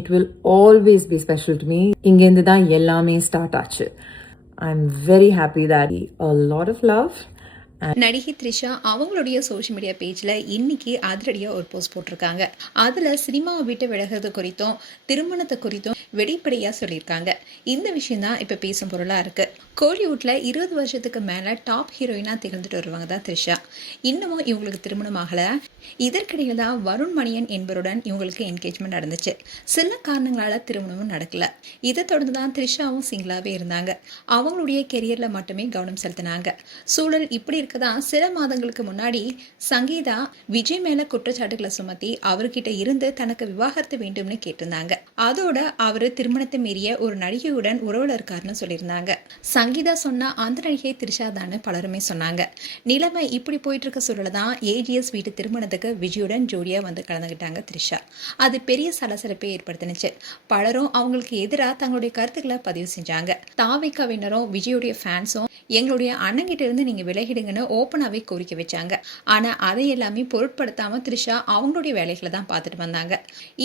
It will always be special to me. இங்கேருந்து தான் எல்லாமே ஸ்டார்ட் ஆச்சு. I'm very happy that a lot of love. நடிகை த்ரிஷா அவங்களுடைய சோஷியல் மீடியா பேஜில் இன்னைக்கு அதிரடியாக ஒரு போஸ்ட் போட்டிருக்காங்க. அதில் சினிமாவை விட்டு விலகிறது குறித்தும் திருமணத்தை குறித்தும் வெளிப்படையாக சொல்லியிருக்காங்க. இந்த விஷயம் தான் இப்போ பேசும் பொருளாக இருக்குது. கோலிவுட்டில் 20 வருஷத்துக்கு மேலே டாப் ஹீரோயினாக திகழ்ந்துட்டு வருவாங்க தான் த்ரிஷா. இன்னமும் இவங்களுக்கு திருமணம் ஆகலை. இதற்கிடையில் தான் வருண் மணியன் என்பவருடன் இவங்களுக்கு என்கேஜ்மெண்ட் நடந்துச்சு. சில காரணங்களால் திருமணமும் நடக்கல. இதை தொடர்ந்து தான் த்ரிஷாவும் சிங்கிளாகவே இருந்தாங்க. அவங்களுடைய கெரியரில் மட்டுமே கவனம் செலுத்தினாங்க. சூழல் இப்படி இருக்கதான் சில மாதங்களுக்கு முன்னாடி சங்கீதா விஜய் மேல குற்றச்சாட்டுகளை சுமத்தி அவர்கிட்ட இருந்து தனக்கு விவாகரத்து வேண்டும்னு கேட்டிருந்தாங்க. அதோட அவரு திருமணத்தை மீறிய ஒரு நடிகையுடன் உறவுல இருக்காருன்னு சொல்லியிருந்தாங்க. சங்கீதா சொன்ன அந்த நடிகை த்ரிஷா தான் பலருமே சொன்னாங்க. நிலைமை இப்படி போயிட்டு இருக்க சூழல தான் ஏஜிஎஸ் வீட்டு திருமணத்துக்கு விஜயுடன் ஜோடியா வந்து கலந்துக்கிட்டாங்க த்ரிஷா. அது பெரிய சலசலப்பை ஏற்படுத்தினுச்சு. பலரும் அவங்களுக்கு எதிராக தங்களுடைய கருத்துக்களை பதிவு செஞ்சாங்க. தாவிகவினரும் விஜயுடைய ஃபேன்ஸும் எங்களுடைய அண்ணங்கிட்ட இருந்து நீங்க விலகிடுங்கன்னு ஓப்பனாவே கோரிக்கை வச்சாங்க. ஆனா அதை எல்லாமே பொருட்படுத்தாம த்ரிஷா அவங்களுடைய வேலைகளை தான் பார்த்துட்டு வந்தாங்க.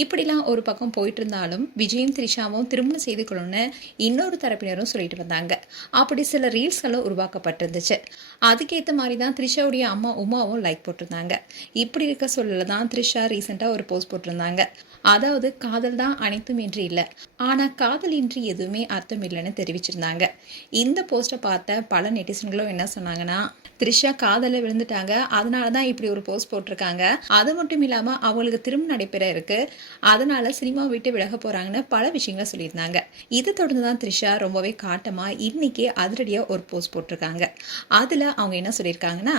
இப்படிலாம் ஒரு பக்கம் போயிட்டு இருந்தாலும் விஜயும் த்ரிஷாவும் திருமணம் செய்து கொள்ளணும்னு இன்னொரு தரப்பினரும் சொல்லிட்டு வந்தாங்க. அப்படி சில ரீல்ஸ்களும் உருவாக்கப்பட்டிருந்துச்சு. அதுக்கேற்ற மாதிரி தான் த்ரிஷாவுடைய அம்மா உமாவும் லைக் போட்டிருந்தாங்க. இப்படி இருக்க சொல்லல தான் த்ரிஷா ரீசெண்டாக ஒரு போஸ்ட் போட்டிருந்தாங்க. அதாவது காதல் தான் அனைத்தும் இன்றி இல்லை, ஆனால் காதல் இன்றி எதுவுமே அர்த்தம் இல்லைன்னு தெரிவிச்சிருந்தாங்க. இந்த போஸ்ட்டை பார்த்த பல நெட்டிசன்களும் என்ன சொன்னாங்கன்னா, த்ரிஷா காதலில் விழுந்துட்டாங்க, அதனால தான் இப்படி ஒரு போஸ்ட் போட்டிருக்காங்க. அது மட்டும் இல்லாமல் அவங்களுக்கு திரும்ப நடைபெற இருக்கு, அதனால சினிமா விட்டு விலக போறாங்கன்னு பல விஷயங்களை சொல்லியிருந்தாங்க. இதை தொடர்ந்து தான் த்ரிஷா ரொம்பவே காட்டமாக இன்னைக்கு அதிரடியாக ஒரு போஸ்ட் போட்டிருக்காங்க. அதில் அவங்க என்ன சொல்லியிருக்காங்கன்னா,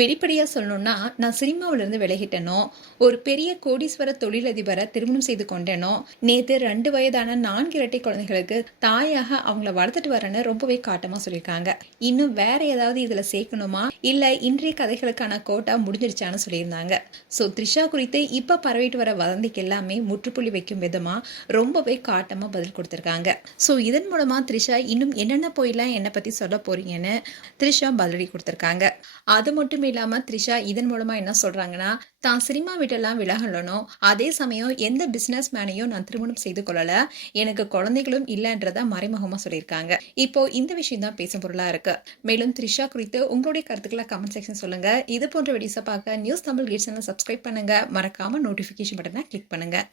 வெளிப்படையாக சொல்லணும்னா நான் சினிமாவிலிருந்து விலகிட்டேனோ, ஒரு பெரிய கோடீஸ்வர தொழிலதிபரை திருமணம் செய்து கொண்டேனோ, நேற்று 2 வயதான 4 இரட்டை குழந்தைகளுக்கு தாயாக அவங்கள வளர்த்துட்டு வரேன்னு ரொம்பவே காட்டமாக சொல்லியிருக்காங்க. இன்னும் வேற ஏதாவது இதில் சேர்க்கணுமா இல்லை இன்றைய கதைகளுக்கான கோட்டா முடிஞ்சிருச்சான்னு சொல்லியிருந்தாங்க. ஸோ த்ரிஷா குறித்து இப்போ பரவிட்டு வர வதந்திக்கு எல்லாமே முற்றுப்புள்ளி வைக்கும் விதமாக ரொம்பவே காட்டமாக பதில் கொடுத்துருக்காங்க. ஸோ இதன் மூலமாக த்ரிஷா இன்னும் என்னென்ன போயெல்லாம் என்னை பற்றி சொல்ல போறீங்கன்னு த்ரிஷா பதிலடி கொடுத்துருக்காங்க. அது மட்டும் இல்லாமல் த்ரிஷா இதன் மூலமாக என்ன சொல்கிறாங்கன்னா, தான் சினிமா விட்டெல்லாம் விலகலனோ, அதே சமயம் எந்த பிஸ்னஸ் மேனையும் நான் திருமணம் செய்து கொள்ளலை, எனக்கு குழந்தைகளும் இல்லைன்றத மறைமுகமாக சொல்லியிருக்காங்க. இப்போ இந்த விஷயம் தான் பேசும் பொருளாக இருக்கு. மேலும் த்ரிஷா குறித்து உங்களுடைய கருத்துக்களை கமெண்ட் செக்ஷன் சொல்லுங்க. இது போன்ற வீடியோஸை பார்க்க news Tamil kids channel subscribe பண்ணுங்க. மறக்காம நோட்டிஃபிகேஷன் பட்டனை கிளிக் பண்ணுங்க.